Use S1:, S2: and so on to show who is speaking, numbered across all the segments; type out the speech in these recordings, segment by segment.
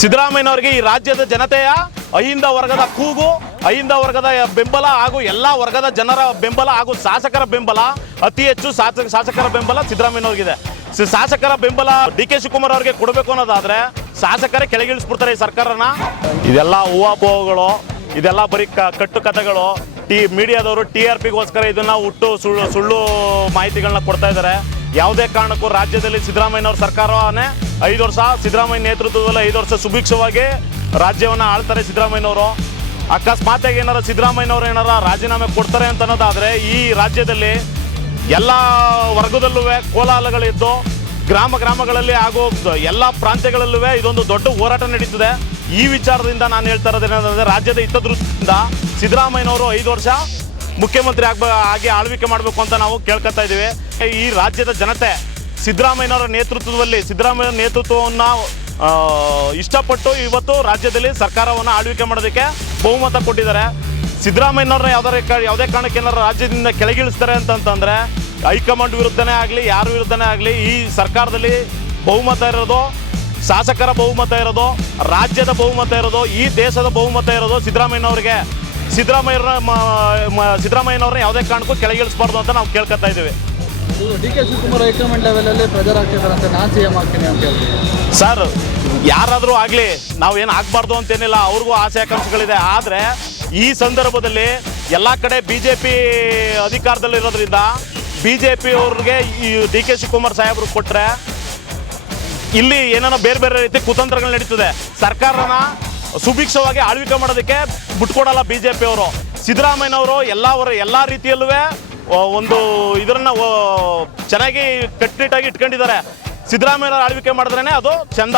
S1: ಸಿದ್ದರಾಮಯ್ಯನವರಿಗೆ ಈ ರಾಜ್ಯದ ಜನತೆಯ ಅಹಿಂದ ವರ್ಗದ ಕೂಗು, ಅಹಿಂದ ವರ್ಗದ ಬೆಂಬಲ ಹಾಗೂ ಎಲ್ಲ ವರ್ಗದ ಜನರ ಬೆಂಬಲ ಹಾಗೂ ಶಾಸಕರ ಬೆಂಬಲ, ಅತಿ ಹೆಚ್ಚು ಶಾಸಕ, ಶಾಸಕರ ಬೆಂಬಲ ಸಿದ್ದರಾಮಯ್ಯನವ್ರಿಗಿದೆ. ಶಾಸಕರ ಬೆಂಬಲ ಡಿ ಕೆ ಶಿವಕುಮಾರ್ ಅವರಿಗೆ ಕೊಡಬೇಕು ಅನ್ನೋದಾದ್ರೆ ಶಾಸಕರೇ ಕೆಳಗಿಳಿಸ್ಬಿಡ್ತಾರೆ ಈ ಸರ್ಕಾರನ. ಇದೆಲ್ಲ ಹೂವಾಪೋಹಗಳು, ಇದೆಲ್ಲ ಬರೀ ಕಟ್ಟು ಕಥೆಗಳು ಟಿ ಮೀಡಿಯಾದವರು ಟಿ ಆರ್ ಪಿಗೋಸ್ಕರ ಇದನ್ನ ಹುಟ್ಟು, ಸುಳ್ಳು ಸುಳ್ಳು ಮಾಹಿತಿಗಳನ್ನ ಕೊಡ್ತಾ ಇದ್ದಾರೆ. ಯಾವುದೇ ಕಾರಣಕ್ಕೂ ರಾಜ್ಯದಲ್ಲಿ ಸಿದ್ದರಾಮಯ್ಯನವ್ರ ಸರ್ಕಾರನೇ ಐದು ವರ್ಷ ಸಿದ್ದರಾಮಯ್ಯ ನೇತೃತ್ವದಲ್ಲಿ ಐದು ವರ್ಷ ಸುಭಿಕ್ಷವಾಗಿ ರಾಜ್ಯವನ್ನು ಆಳ್ತಾರೆ ಸಿದ್ದರಾಮಯ್ಯನವರು. ಅಕಸ್ಮಾತಾಗಿ ಏನಾರ ಸಿದ್ದರಾಮಯ್ಯನವರು ಏನಾರ ರಾಜೀನಾಮೆ ಕೊಡ್ತಾರೆ ಅಂತ ಅನ್ನೋದಾದ್ರೆ ಈ ರಾಜ್ಯದಲ್ಲಿ ಎಲ್ಲ ವರ್ಗದಲ್ಲೂ ಕೋಲಾಹಲಗಳಿದ್ದು ಗ್ರಾಮ, ಗ್ರಾಮಗಳಲ್ಲಿ ಹಾಗೂ ಎಲ್ಲ ಪ್ರಾಂತ್ಯಗಳಲ್ಲೂ ಇದೊಂದು ದೊಡ್ಡ ಹೋರಾಟ ನಡೀತದೆ. ಈ ವಿಚಾರದಿಂದ ನಾನು ಹೇಳ್ತಾ ಇರೋದೇನಂದ್ರೆ ರಾಜ್ಯದ ಹಿತದೃಷ್ಟಿಯಿಂದ ಸಿದ್ದರಾಮಯ್ಯನವರು ಐದು ವರ್ಷ ಮುಖ್ಯಮಂತ್ರಿ ಆಗ್ಬ, ಆಗಿ ಆಳ್ವಿಕೆ ಮಾಡಬೇಕು ಅಂತ ನಾವು ಕೇಳ್ಕೊತಾ ಇದ್ದೀವಿ. ಈ ರಾಜ್ಯದ ಜನತೆ ಸಿದ್ದರಾಮಯ್ಯನವರ ನೇತೃತ್ವದಲ್ಲಿ ಸಿದ್ದರಾಮಯ್ಯ ನೇತೃತ್ವವನ್ನು ಇಷ್ಟಪಟ್ಟು ಇವತ್ತು ರಾಜ್ಯದಲ್ಲಿ ಸರ್ಕಾರವನ್ನು ಆಳ್ವಿಕೆ ಮಾಡೋದಕ್ಕೆ ಬಹುಮತ ಕೊಟ್ಟಿದ್ದಾರೆ. ಸಿದ್ದರಾಮಯ್ಯನವ್ರನ್ನ ಯಾವುದೇ ಯಾವುದೇ ಕಾರಣಕ್ಕೆ ಏನಾರು ರಾಜ್ಯದಿಂದ ಕೆಳಗಿಳಿಸ್ತಾರೆ ಅಂತಂತಂದರೆ ಹೈಕಮಾಂಡ್ ವಿರುದ್ಧನೇ ಆಗಲಿ, ಯಾರ ವಿರುದ್ಧನೇ ಆಗಲಿ ಈ ಸರ್ಕಾರದಲ್ಲಿ ಬಹುಮತ ಇರೋದು ಶಾಸಕರ ಬಹುಮತ ಇರೋದು ರಾಜ್ಯದ ಬಹುಮತ ಇರೋದು ಈ ದೇಶದ ಬಹುಮತ ಇರೋದು ಸಿದ್ದರಾಮಯ್ಯನವರಿಗೆ. ಸಿದ್ದರಾಮಯ್ಯರ ಸಿದ್ದರಾಮಯ್ಯನವ್ರನ್ನ ಯಾವುದೇ ಕಾರಣಕ್ಕೂ ಕೆಳಗಿಳಿಸಬಾರ್ದು ಅಂತ ನಾವು ಕೇಳ್ಕೊತಾ ಇದ್ದೀವಿ.
S2: D K Shivakumar high command ಲೆವೆಲಲ್ಲಿ ಪ್ರೆಜರ್ ಆಗ್ತಿದಾರಂತೆ ನಾನು ಸಿ ಎಂ ಆಗ್ತೀನಿ ಅಂತ ಹೇಳಿ
S1: ಸರ್ ಯಾರಾದರೂ ಆಗಲಿ ನಾವೇನು ಆಗಬಾರ್ದು ಅಂತೇನಿಲ್ಲ ಅವ್ರಿಗೂ ಆಸೆ ಆಕಾಂಕ್ಷೆಗಳಿದೆ. ಆದರೆ ಈ ಸಂದರ್ಭದಲ್ಲಿ ಎಲ್ಲ ಕಡೆ ಬಿ ಜೆ ಪಿ ಅಧಿಕಾರದಲ್ಲಿರೋದ್ರಿಂದ ಬಿ ಜೆ ಪಿ ಅವ್ರಿಗೆ ಈ ಡಿ ಕೆ ಶಿವಕುಮಾರ್ ಸಾಹೇಬ್ರು ಕೊಟ್ಟರೆ ಇಲ್ಲಿ ಏನೇನೋ ಬೇರೆ ಬೇರೆ ರೀತಿ ಕುತಂತ್ರಗಳು ನಡೀತದೆ. ಸರ್ಕಾರನ ಸುಭಿಕ್ಷವಾಗಿ ಆಳ್ವಿಕೆ ಮಾಡೋದಕ್ಕೆ ಬಿಟ್ಕೊಡಲ್ಲ ಬಿ ಜೆ ಪಿಯವರು ಸಿದ್ದರಾಮಯ್ಯನವರು ಎಲ್ಲ ಅವರ ಎಲ್ಲ ರೀತಿಯಲ್ಲೂ ಒಂದು ಇದರನ್ನ ಚೆನ್ನಾಗಿ ಕಟ್ಟುನಿಟ್ಟಾಗಿ ಇಟ್ಕೊಂಡಿದ್ದಾರೆ. ಸಿದ್ದರಾಮಯ್ಯನವರು ಆಳ್ವಿಕೆ ಮಾಡಿದ್ರೇ ಅದು ಚಂದ.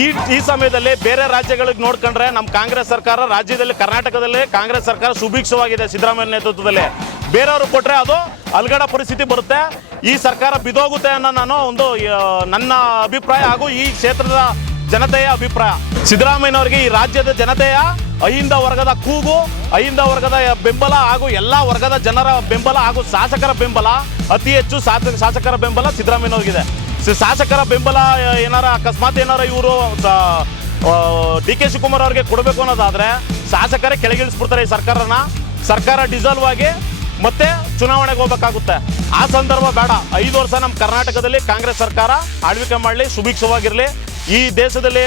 S1: ಈ ಈ ಸಮಯದಲ್ಲಿ ಬೇರೆ ರಾಜ್ಯಗಳಿಗೆ ನೋಡ್ಕೊಂಡ್ರೆ ನಮ್ಮ ಕಾಂಗ್ರೆಸ್ ಸರ್ಕಾರ ರಾಜ್ಯದಲ್ಲಿ, ಕರ್ನಾಟಕದಲ್ಲಿ ಕಾಂಗ್ರೆಸ್ ಸರ್ಕಾರ ಸುಭಿಕ್ಷವಾಗಿದೆ ಸಿದ್ದರಾಮಯ್ಯ ನೇತೃತ್ವದಲ್ಲಿ. ಬೇರೆಯವರು ಕೊಟ್ಟರೆ ಅದು ಅಲ್ಗಡ ಪರಿಸ್ಥಿತಿ ಬರುತ್ತೆ. ಈ ಸರ್ಕಾರ ಬಿದೋಗುತ್ತೆ ಅನ್ನೋ ನಾನು ಒಂದು ನನ್ನ ಅಭಿಪ್ರಾಯ ಹಾಗೂ ಈ ಕ್ಷೇತ್ರದ ಜನತೆಯ ಅಭಿಪ್ರಾಯ. ಸಿದ್ದರಾಮಯ್ಯನವರಿಗೆ ಈ ರಾಜ್ಯದ ಜನತೆಯ ಅಹಿಂದ ವರ್ಗದ ಕೂಗು, ಅಹಿಂದ ವರ್ಗದ ಬೆಂಬಲ ಹಾಗೂ ಎಲ್ಲ ವರ್ಗದ ಜನರ ಬೆಂಬಲ ಹಾಗೂ ಶಾಸಕರ ಬೆಂಬಲ, ಅತಿ ಹೆಚ್ಚು ಶಾಸಕ ಶಾಸಕರ ಬೆಂಬಲ ಸಿದ್ದರಾಮಯ್ಯನವ್ರಿಗಿದೆ. ಶಾಸಕರ ಬೆಂಬಲ ಏನಾರ ಅಕಸ್ಮಾತ್ ಏನಾರ ಇವರು ಡಿ ಕೆ ಶಿವಕುಮಾರ್ ಅವ್ರಿಗೆ ಕೊಡಬೇಕು ಅನ್ನೋದಾದ್ರೆ, ಶಾಸಕರೇ ಕೆಳಗಿಳಿಸ್ಬಿಡ್ತಾರೆ ಈ ಸರ್ಕಾರನ. ಸರ್ಕಾರ ಡಿಸಲ್ವ್ ಆಗಿ ಮತ್ತೆ ಚುನಾವಣೆಗೆ ಹೋಗ್ಬೇಕಾಗುತ್ತೆ. ಆ ಸಂದರ್ಭ ಬೇಡ. ಐದು ವರ್ಷ ನಮ್ಮ ಕರ್ನಾಟಕದಲ್ಲಿ ಕಾಂಗ್ರೆಸ್ ಸರ್ಕಾರ ಆಳ್ವಿಕೆ ಮಾಡಲಿ, ಸುಭಿಕ್ಷವಾಗಿರಲಿ. ಈ ದೇಶದಲ್ಲಿ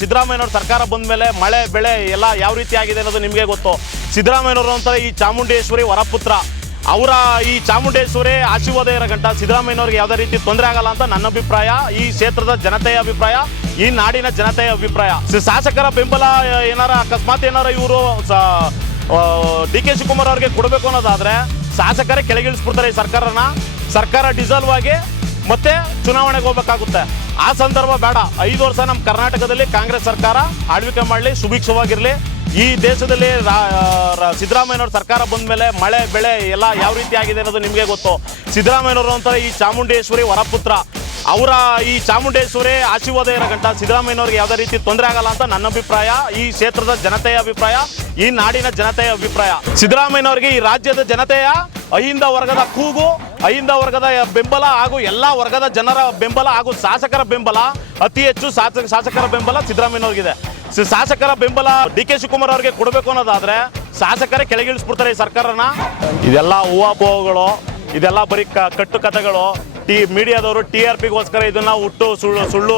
S1: ಸಿದ್ದರಾಮಯ್ಯನವ್ರ ಸರ್ಕಾರ ಬಂದ ಮೇಲೆ ಮಳೆ, ಬೆಳೆ ಎಲ್ಲ ಯಾವ ರೀತಿ ಆಗಿದೆ ಅನ್ನೋದು ನಿಮಗೆ ಗೊತ್ತು. ಸಿದ್ದರಾಮಯ್ಯನವರು ಅಂತ ಈ ಚಾಮುಂಡೇಶ್ವರಿ ವರಪುತ್ರ. ಅವರ ಈ ಚಾಮುಂಡೇಶ್ವರಿ ಆಶೀರ್ವಾದ ಇರೋ ಗಂಟ ಸಿದ್ದರಾಮಯ್ಯನವ್ರಿಗೆ ಯಾವುದೇ ರೀತಿ ತೊಂದರೆ ಆಗಲ್ಲ ಅಂತ ನನ್ನ ಅಭಿಪ್ರಾಯ, ಈ ಕ್ಷೇತ್ರದ ಜನತೆಯ ಅಭಿಪ್ರಾಯ, ಈ ನಾಡಿನ ಜನತೆಯ ಅಭಿಪ್ರಾಯ. ಶಾಸಕರ ಬೆಂಬಲ ಏನಾರ ಅಕಸ್ಮಾತ್ ಏನಾರ ಇವರು ಡಿ ಕೆ ಶಿವಕುಮಾರ್ ಅವ್ರಿಗೆ ಕೊಡಬೇಕು ಅನ್ನೋದಾದ್ರೆ ಶಾಸಕರೇ ಕೆಳಗಿಳಿಸ್ಬಿಡ್ತಾರೆ ಈ ಸರ್ಕಾರನ. ಸರ್ಕಾರ ಡಿಸಲ್ವ್ ಆಗಿ ಮತ್ತೆ ಚುನಾವಣೆಗೆ ಹೋಗ್ಬೇಕಾಗುತ್ತೆ. ಆ ಸಂದರ್ಭ ಬೇಡ. ಐದು ವರ್ಷ ನಮ್ಮ ಕರ್ನಾಟಕದಲ್ಲಿ ಕಾಂಗ್ರೆಸ್ ಸರ್ಕಾರ ಆಳ್ವಿಕೆ ಮಾಡಲಿ, ಸುಭಿಕ್ಷವಾಗಿರಲಿ. ಈ ದೇಶದಲ್ಲಿ ರಾ- ರಾ- ಸಿದ್ದರಾಮಯ್ಯನವ್ರ ಸರ್ಕಾರ ಬಂದ ಮೇಲೆ ಮಳೆ, ಬೆಳೆ ಎಲ್ಲ ಯಾವ ರೀತಿ ಆಗಿದೆ ಅನ್ನೋದು ನಿಮಗೆ ಗೊತ್ತು. ಸಿದ್ದರಾಮಯ್ಯನವರು ಈ ಚಾಮುಂಡೇಶ್ವರಿ ವರಪುತ್ರ. ಅವರ ಈ ಚಾಮುಂಡೇಶ್ವರಿ ಆಶೀರ್ವಾದ ಗಂಟ ಸಿದ್ದರಾಮಯ್ಯನವ್ರಿಗೆ ಯಾವುದೇ ರೀತಿ ತೊಂದರೆ ಆಗಲ್ಲ ಅಂತ ನನ್ನ ಅಭಿಪ್ರಾಯ, ಈ ಕ್ಷೇತ್ರದ ಜನತೆಯ ಅಭಿಪ್ರಾಯ, ಈ ನಾಡಿನ ಜನತೆಯ ಅಭಿಪ್ರಾಯ. ಸಿದ್ದರಾಮಯ್ಯನವ್ರಿಗೆ ಈ ರಾಜ್ಯದ ಜನತೆಯ ಅಹಿಂದ ವರ್ಗದ ಕೂಗು, ಅಹಿಂದ ವರ್ಗದ ಬೆಂಬಲ ಹಾಗೂ ಎಲ್ಲ ವರ್ಗದ ಜನರ ಬೆಂಬಲ ಹಾಗೂ ಶಾಸಕರ ಬೆಂಬಲ, ಅತಿ ಹೆಚ್ಚು ಶಾಸಕ, ಶಾಸಕರ ಬೆಂಬಲ ಸಿದ್ದರಾಮಯ್ಯನವ್ರಿಗಿದೆ. ಶಾಸಕರ ಬೆಂಬಲ ಡಿ ಕೆ ಶಿವಕುಮಾರ್ ಅವ್ರಿಗೆ ಕೊಡಬೇಕು ಅನ್ನೋದಾದ್ರೆ ಶಾಸಕರೇ ಕೆಳಗಿಳಿಸ್ಬಿಡ್ತಾರೆ ಈ ಸರ್ಕಾರನ. ಇದೆಲ್ಲ ಹೂವಾಪೋಹಗಳು ಇದೆಲ್ಲ ಬರೀ ಕಟ್ಟು ಕಥೆಗಳು ಟಿ ಮೀಡಿಯಾದವರು ಟಿ ಆರ್ ಪಿಗೋಸ್ಕರ ಇದನ್ನ ಹುಟ್ಟು ಸುಳ್ಳು ಸುಳ್ಳು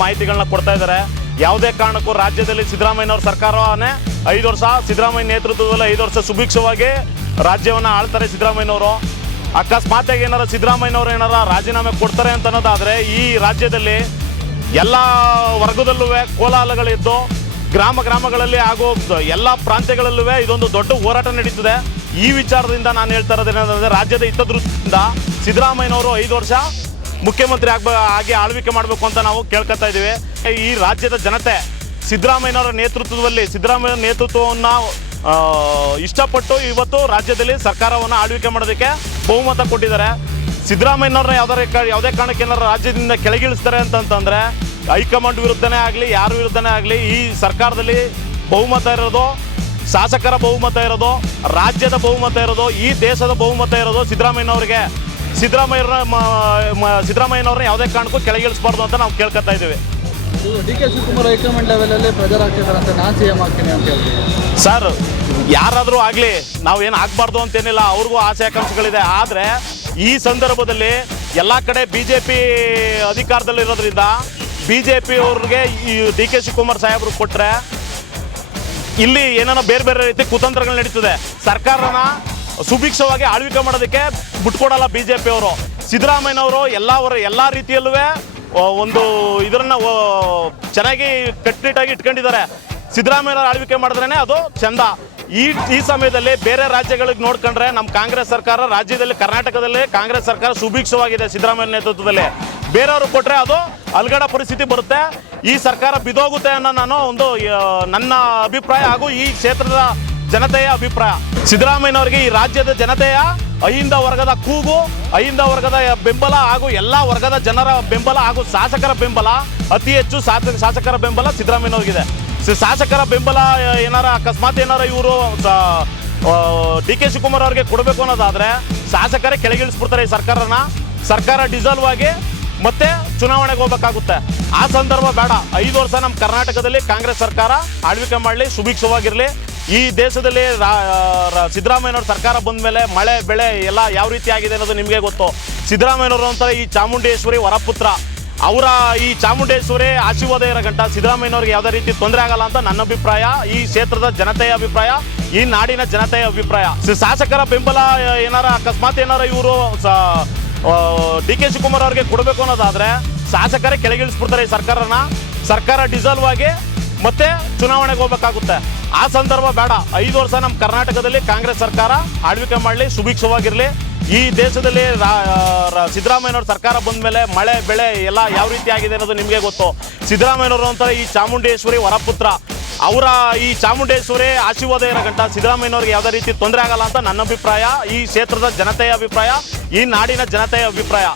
S1: ಮಾಹಿತಿಗಳನ್ನ ಕೊಡ್ತಾ ಇದ್ದಾರೆ. ಯಾವುದೇ ಕಾರಣಕ್ಕೂ ರಾಜ್ಯದಲ್ಲಿ ಸಿದ್ದರಾಮಯ್ಯನವ್ರ ಸರ್ಕಾರನೇ ಐದು ವರ್ಷ ಸಿದ್ದರಾಮಯ್ಯ ನೇತೃತ್ವದಲ್ಲಿ ಐದು ವರ್ಷ ಸುಭಿಕ್ಷವಾಗಿ ರಾಜ್ಯವನ್ನು ಆಳ್ತಾರೆ ಸಿದ್ದರಾಮಯ್ಯನವರು. ಅಕಸ್ಮಾತಾಗಿ ಏನಾರ ಸಿದ್ದರಾಮಯ್ಯನವರು ಏನಾರ ರಾಜೀನಾಮೆ ಕೊಡ್ತಾರೆ ಅಂತ ಅನ್ನೋದಾದ್ರೆ ಈ ರಾಜ್ಯದಲ್ಲಿ ಎಲ್ಲ ವರ್ಗದಲ್ಲೂ ಕೋಲಾಹಲಗಳಿದ್ದು ಗ್ರಾಮ ಗ್ರಾಮಗಳಲ್ಲಿ ಹಾಗೂ ಎಲ್ಲ ಪ್ರಾಂತ್ಯಗಳಲ್ಲೂ ಇದೊಂದು ದೊಡ್ಡ ಹೋರಾಟ ನಡೀತದೆ. ಈ ವಿಚಾರದಿಂದ ನಾನು ಹೇಳ್ತಾ ಇರೋದೇನಂದ್ರೆ ರಾಜ್ಯದ ಹಿತದೃಷ್ಟಿಯಿಂದ ಸಿದ್ದರಾಮಯ್ಯನವರು ಐದು ವರ್ಷ ಮುಖ್ಯಮಂತ್ರಿ ಆಗ್ಬ, ಆಗಿ ಆಳ್ವಿಕೆ ಮಾಡಬೇಕು ಅಂತ ನಾವು ಕೇಳ್ಕೊತಾ ಇದ್ದೀವಿ. ಈ ರಾಜ್ಯದ ಜನತೆ ಸಿದ್ದರಾಮಯ್ಯನವರ ನೇತೃತ್ವದಲ್ಲಿ ಸಿದ್ದರಾಮಯ್ಯ ನೇತೃತ್ವವನ್ನು ಇಷ್ಟಪಟ್ಟು ಇವತ್ತು ರಾಜ್ಯದಲ್ಲಿ ಸರ್ಕಾರವನ್ನು ಆಳ್ವಿಕೆ ಮಾಡೋದಕ್ಕೆ ಬಹುಮತ ಕೊಟ್ಟಿದ್ದಾರೆ. ಸಿದ್ದರಾಮಯ್ಯನವ್ರನ್ನ ಯಾವುದೇ ಯಾವುದೇ ಕಾರಣಕ್ಕೆ ಏನಾದ್ರು ರಾಜ್ಯದಿಂದ ಕೆಳಗಿಳಿಸ್ತಾರೆ ಅಂತಂತಂದರೆ ಹೈಕಮಾಂಡ್ ವಿರುದ್ಧನೇ ಆಗಲಿ, ಯಾರ ವಿರುದ್ಧನೇ ಆಗಲಿ ಈ ಸರ್ಕಾರದಲ್ಲಿ ಬಹುಮತ ಇರೋದು ಶಾಸಕರ ಬಹುಮತ ಇರೋದು ರಾಜ್ಯದ ಬಹುಮತ ಇರೋದು ಈ ದೇಶದ ಬಹುಮತ ಇರೋದು ಸಿದ್ದರಾಮಯ್ಯನವ್ರಿಗೆ. ಸಿದ್ದರಾಮಯ್ಯರ ಸಿದ್ದರಾಮಯ್ಯನವ್ರನ್ನ ಯಾವುದೇ ಕಾರಣಕ್ಕೂ ಕೆಳಗಿಳಿಸಬಾರ್ದು ಅಂತ ನಾವು ಕೇಳ್ಕೊತಾ ಇದ್ದೀವಿ.
S2: D K Shivakumar high command ಲೆವೆಲಲ್ಲಿ ಪ್ರೆಜರ್ ಆಗ್ತಿದಾರಂತೆ ನಾನು ಸಿ ಎಂ ಆಗ್ತೀನಿ ಅಂತ ಹೇಳಿ
S1: ಸರ್ ಯಾರಾದರೂ ಆಗಲಿ ನಾವೇನು ಆಗಬಾರ್ದು ಅಂತೇನಿಲ್ಲ ಅವ್ರಿಗೂ ಆಸೆ ಆಕಾಂಕ್ಷೆಗಳಿದೆ. ಆದರೆ ಈ ಸಂದರ್ಭದಲ್ಲಿ ಎಲ್ಲ ಕಡೆ ಬಿ ಜೆ ಪಿ ಅಧಿಕಾರದಲ್ಲಿರೋದ್ರಿಂದ ಬಿ ಜೆ ಪಿ ಅವ್ರಿಗೆ ಈ ಡಿ ಕೆ ಶಿವಕುಮಾರ್ ಸಾಹೇಬ್ರು ಕೊಟ್ಟರೆ ಇಲ್ಲಿ ಏನಾನ ಬೇರೆ ಬೇರೆ ರೀತಿ ಕುತಂತ್ರಗಳು ನಡೀತದೆ. ಸರ್ಕಾರನ ಸುಭಿಕ್ಷವಾಗಿ ಆಳ್ವಿಕೆ ಮಾಡೋದಕ್ಕೆ ಬಿಟ್ಕೊಡಲ್ಲ ಬಿ ಜೆ ಪಿಯವರು ಸಿದ್ದರಾಮಯ್ಯನವರು ಎಲ್ಲ ಎಲ್ಲ ರೀತಿಯಲ್ಲೂ ಒಂದು ಇದರನ್ನ ಓ, ಚೆನ್ನಾಗಿ ಕಟ್ಟುನಿಟ್ಟಾಗಿ ಇಟ್ಕೊಂಡಿದ್ದಾರೆ. ಸಿದ್ದರಾಮಯ್ಯನವರು ಆಳ್ವಿಕೆ ಮಾಡಿದ್ರೇ ಅದು ಚಂದ. ಈ ಈ ಸಮಯದಲ್ಲಿ ಬೇರೆ ರಾಜ್ಯಗಳಿಗೆ ನೋಡ್ಕೊಂಡ್ರೆ ನಮ್ಮ ಕಾಂಗ್ರೆಸ್ ಸರ್ಕಾರ ರಾಜ್ಯದಲ್ಲಿ ಕರ್ನಾಟಕದಲ್ಲಿ ಕಾಂಗ್ರೆಸ್ ಸರ್ಕಾರ ಸುಭಿಕ್ಷವಾಗಿದೆ ಸಿದ್ದರಾಮಯ್ಯ ನೇತೃತ್ವದಲ್ಲಿ. ಬೇರೆಯವರು ಕೊಟ್ಟರೆ ಅದು ಅಲ್ಗಡ ಪರಿಸ್ಥಿತಿ ಬರುತ್ತೆ. ಈ ಸರ್ಕಾರ ಬಿದೋಗುತ್ತೆ ಅನ್ನೋ ನಾನು ಒಂದು ನನ್ನ ಅಭಿಪ್ರಾಯ ಹಾಗೂ ಈ ಕ್ಷೇತ್ರದ ಜನತೆಯ ಅಭಿಪ್ರಾಯ. ಸಿದ್ದರಾಮಯ್ಯನವರಿಗೆ ಈ ರಾಜ್ಯದ ಜನತೆಯ ಅಹಿಂದ ವರ್ಗದ ಕೂಗು, ಅಹಿಂದ ವರ್ಗದ ಬೆಂಬಲ ಹಾಗೂ ಎಲ್ಲ ವರ್ಗದ ಜನರ ಬೆಂಬಲ ಹಾಗೂ ಶಾಸಕರ ಬೆಂಬಲ, ಅತಿ ಹೆಚ್ಚು ಶಾಸ- ಶಾಸಕರ ಬೆಂಬಲ ಸಿದ್ದರಾಮಯ್ಯನವ್ರಿಗಿದೆ. ಶಾಸಕರ ಬೆಂಬಲ ಏನಾರ ಅಕಸ್ಮಾತ್ ಏನಾರ ಇವರು ಡಿ ಕೆ ಶಿವಕುಮಾರ್ ಅವ್ರಿಗೆ ಕೊಡಬೇಕು ಅನ್ನೋದಾದ್ರೆ, ಶಾಸಕರೇ ಕೆಳಗಿಳಿಸ್ಬಿಡ್ತಾರೆ ಈ ಸರ್ಕಾರನ. ಸರ್ಕಾರ ಡಿಸಲ್ವ್ ಆಗಿ ಮತ್ತೆ ಚುನಾವಣೆಗೆ ಹೋಗ್ಬೇಕಾಗುತ್ತೆ. ಆ ಸಂದರ್ಭ ಬೇಡ. ಐದು ವರ್ಷ ನಮ್ಮ ಕರ್ನಾಟಕದಲ್ಲಿ ಕಾಂಗ್ರೆಸ್ ಸರ್ಕಾರ ಆಳ್ವಿಕೆ ಮಾಡಲಿ, ಸುಭಿಕ್ಷವಾಗಿರಲಿ. ಈ ದೇಶದಲ್ಲಿ ಸಿದ್ದರಾಮಯ್ಯನವ್ರ ಸರ್ಕಾರ ಬಂದ ಮೇಲೆ ಮಳೆ, ಬೆಳೆ ಎಲ್ಲ ಯಾವ ರೀತಿ ಆಗಿದೆ ಅನ್ನೋದು ನಿಮಗೆ ಗೊತ್ತು. ಸಿದ್ದರಾಮಯ್ಯನವರು ಅಂತಾರೆ ಈ ಚಾಮುಂಡೇಶ್ವರಿ ವರಪುತ್ರ. ಅವರ ಈ ಚಾಮುಂಡೇಶ್ವರಿ ಆಶೀರ್ವಾದ ಇರೋ ಗಂಟ ಸಿದ್ದರಾಮಯ್ಯನವ್ರಿಗೆ ಯಾವುದೇ ರೀತಿ ತೊಂದರೆ ಆಗಲ್ಲ ಅಂತ ನನ್ನ ಅಭಿಪ್ರಾಯ, ಈ ಕ್ಷೇತ್ರದ ಜನತೆಯ ಅಭಿಪ್ರಾಯ, ಈ ನಾಡಿನ ಜನತೆಯ ಅಭಿಪ್ರಾಯ. ಶಾಸಕರ ಬೆಂಬಲ ಏನಾರ ಅಕಸ್ಮಾತ್ ಏನಾರ ಇವರು ಡಿ ಕೆ ಶಿವಕುಮಾರ್ ಅವ್ರಿಗೆ ಕೊಡಬೇಕು ಅನ್ನೋದಾದ್ರೆ ಶಾಸಕರೇ ಕೆಳಗಿಳಿಸ್ಬಿಡ್ತಾರೆ ಈ ಸರ್ಕಾರನ. ಸರ್ಕಾರ ಡಿಸಲ್ವ್ ಆಗಿ ಮತ್ತೆ ಚುನಾವಣೆಗೆ ಹೋಗ್ಬೇಕಾಗುತ್ತೆ. ಆ ಸಂದರ್ಭ ಬೇಡ. ಐದು ವರ್ಷ ನಮ್ಮ ಕರ್ನಾಟಕದಲ್ಲಿ ಕಾಂಗ್ರೆಸ್ ಸರ್ಕಾರ ಆಳ್ವಿಕೆ ಮಾಡಲಿ, ಸುಭಿಕ್ಷವಾಗಿರಲಿ. ಈ ದೇಶದಲ್ಲಿ ಸಿದ್ದರಾಮಯ್ಯನವ್ರ ಸರ್ಕಾರ ಬಂದ ಮೇಲೆ ಮಳೆ, ಬೆಳೆ ಎಲ್ಲ ಯಾವ ರೀತಿ ಆಗಿದೆ ಅನ್ನೋದು ನಿಮಗೆ ಗೊತ್ತು. ಸಿದ್ದರಾಮಯ್ಯನವರು ಅಂತಾರೆ ಈ ಚಾಮುಂಡೇಶ್ವರಿ ವರಪುತ್ರ. ಅವರ ಈ ಚಾಮುಂಡೇಶ್ವರಿ ಆಶೀರ್ವಾದ ಇರೋ ಗಂಟ ಸಿದ್ದರಾಮಯ್ಯನವ್ರಿಗೆ ಯಾವುದೇ ರೀತಿ ತೊಂದರೆ ಆಗಲ್ಲ ಅಂತ ನನ್ನ ಅಭಿಪ್ರಾಯ, ಈ ಕ್ಷೇತ್ರದ ಜನತೆಯ ಅಭಿಪ್ರಾಯ, ಈ ನಾಡಿನ ಜನತೆಯ ಅಭಿಪ್ರಾಯ.